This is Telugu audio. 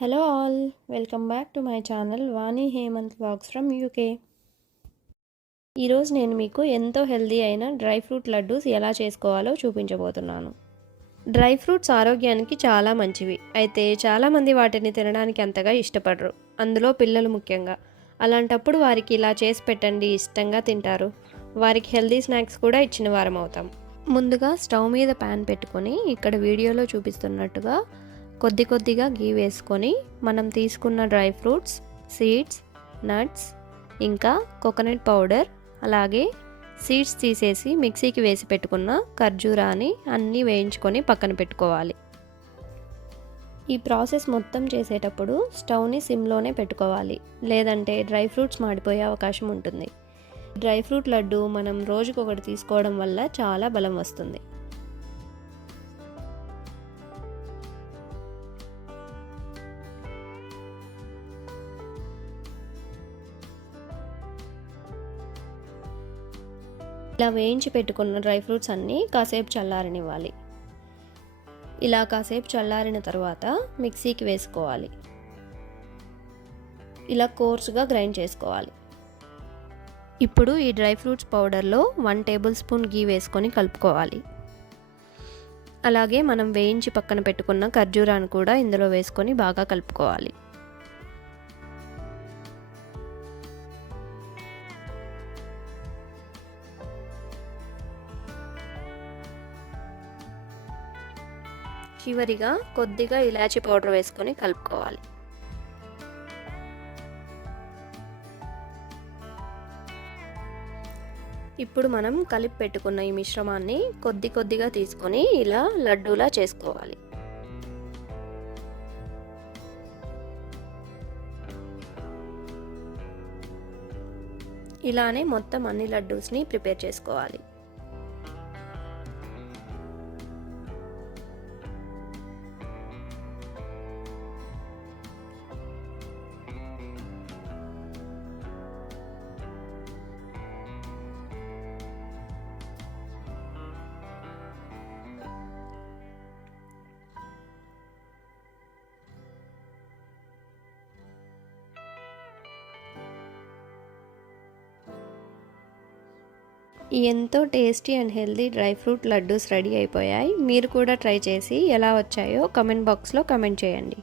Hello all welcome back to my channel Vani Hemanth vlogs from UK ఈరోజు నేను మీకు ఎంతో హెల్దీ అయిన డ్రై ఫ్రూట్ లడ్డూస్ ఎలా చేసుకోవాలో చూపించబోతున్నాను. డ్రై ఫ్రూట్స్ ఆరోగ్యానికి చాలా మంచివి. అయితే చాలామంది వాటిని తినడానికి అంతగా ఇష్టపడరు. అందులో పిల్లలు ముఖ్యంగా. అలాంటప్పుడు వారికి ఇలా చేసి పెట్టండి ఇష్టంగా తింటారు. వారికి హెల్దీ స్నాక్స్ కూడా ఇచ్చిన వారం అవుతాం ముందుగా స్టవ్ మీద ప్యాన్ పెట్టుకొని ఇక్కడ వీడియోలో చూపిస్తున్నట్టుగా కొద్ది కొద్దిగా గీ వేసుకొని మనం తీసుకున్న డ్రై ఫ్రూట్స్ సీడ్స్ నట్స్ ఇంకా కోకోనట్ పౌడర్ అలాగే సీడ్స్ తీసేసి మిక్సీకి వేసి పెట్టుకున్న ఖర్జూరాని అన్నీ వేయించుకొని పక్కన పెట్టుకోవాలి. ఈ ప్రాసెస్ మొత్తం చేసేటప్పుడు స్టవ్ని సిమ్లోనే పెట్టుకోవాలి. లేదంటే డ్రై ఫ్రూట్స్ మాడిపోయే అవకాశం ఉంటుంది. డ్రై ఫ్రూట్ లడ్డు మనం రోజుకొకటి తీసుకోవడం వల్ల చాలా బలం వస్తుంది. ఇలా వేయించి పెట్టుకున్న డ్రై ఫ్రూట్స్ అన్నీ కాసేపు చల్లారనివ్వాలి. ఇలా కాసేపు చల్లారిన తర్వాత మిక్సీకి వేసుకోవాలి. ఇలా కోర్సుగా గ్రైండ్ చేసుకోవాలి. ఇప్పుడు ఈ డ్రై ఫ్రూట్స్ పౌడర్లో వన్ టేబుల్ స్పూన్ గీ వేసుకొని కలుపుకోవాలి. అలాగే మనం వేయించి పక్కన పెట్టుకున్న ఖర్జూరాన్ని కూడా ఇందులో వేసుకొని బాగా కలుపుకోవాలి. చివరిగా కొద్దిగా ఇలాచి పౌడర్ వేసుకొని కలుపుకోవాలి. ఇప్పుడు మనం కలిపి పెట్టుకున్న ఈ మిశ్రమాన్ని కొద్ది కొద్దిగా తీసుకొని ఇలా లడ్డూలా చేసుకోవాలి. ఇలానే మొత్తం అన్ని లడ్డూస్ని ప్రిపేర్ చేసుకోవాలి. ఎంతో tasty and healthy dry fruit laddoos ready అయిపోయాయి. మీరు కూడా ట్రై చేసి ఎలా వచ్చాయో కమెంట్ బాక్స్లో కమెంట్ చేయండి.